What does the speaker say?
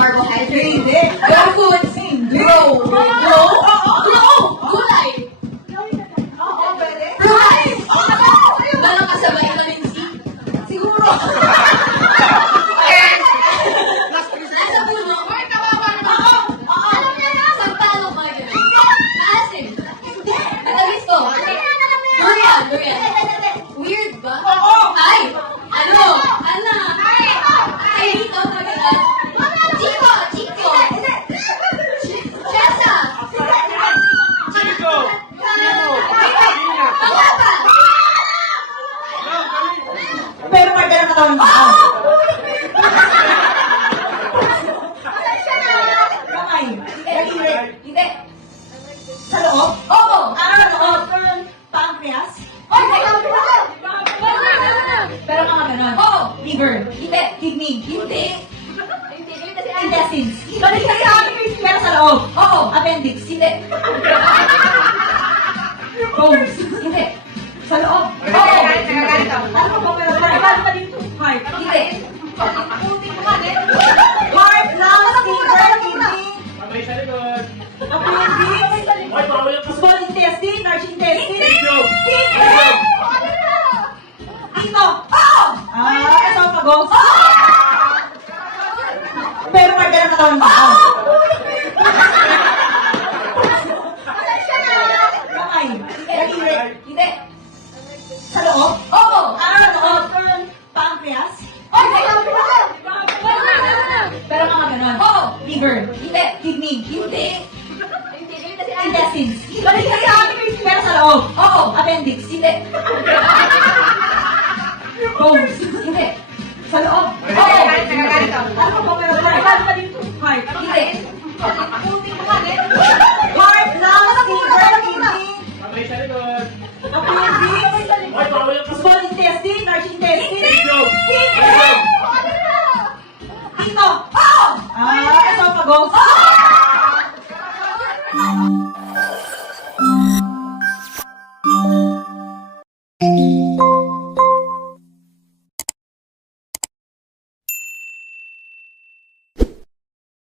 Carbohydrate. Hindi. Your foods grow. Grow? Grow! Gulay. Oo, pwede. Rice! Ganon ka sa vitamin C? Siguro. Nasa puno? Or kawawa naman? Alam niya na. Sampalok vitamin. Maasim. Matamis to. Durian. Weird ba? Ay! Ano? Ala! Ay, ito talaga. Chico! Chesa! Mga pa! Pero pwede na katawan mo. Kamay. Daliri. Hindi. Sa loob. Oo! Loob. Pancreas. Pero mga ganon. Oo! Liver. Hindi. Kidney. Hindi. Intestines. Balik na sa akin. Pero sa loob. Oo! Appendix. Hindi. Bones. Hindi. Sa loob. Oo! Ano ba pero paano pa dito? Heart. Hindi. Heart, lungs, liver, kidney, Mamay sa likod. appendix, Ay, bawal yung small intestine, large intestine. Joke. Ito. Oo! Esophagus. Pero pwede na katawan mo. Kamay. Daliri. Hindi. Sa loob. Oo! Loob. Pancreas. Pero mga ganon. Oo! Liver. Hindi. Kidney. Hindi. Intestines. Balik na sa akin. Pero sa loob. Oo! Appendix. Hindi. Bones. Hindi. Sa loob. Oo! Ano ba pero paano pa dito? Heart. Hindi. Heart, lungs, liver, kidney, Mamay sa likod. appendix, Ay, bawal yung small intestine, large intestine. Joke. Ito. Oo! Esophagus.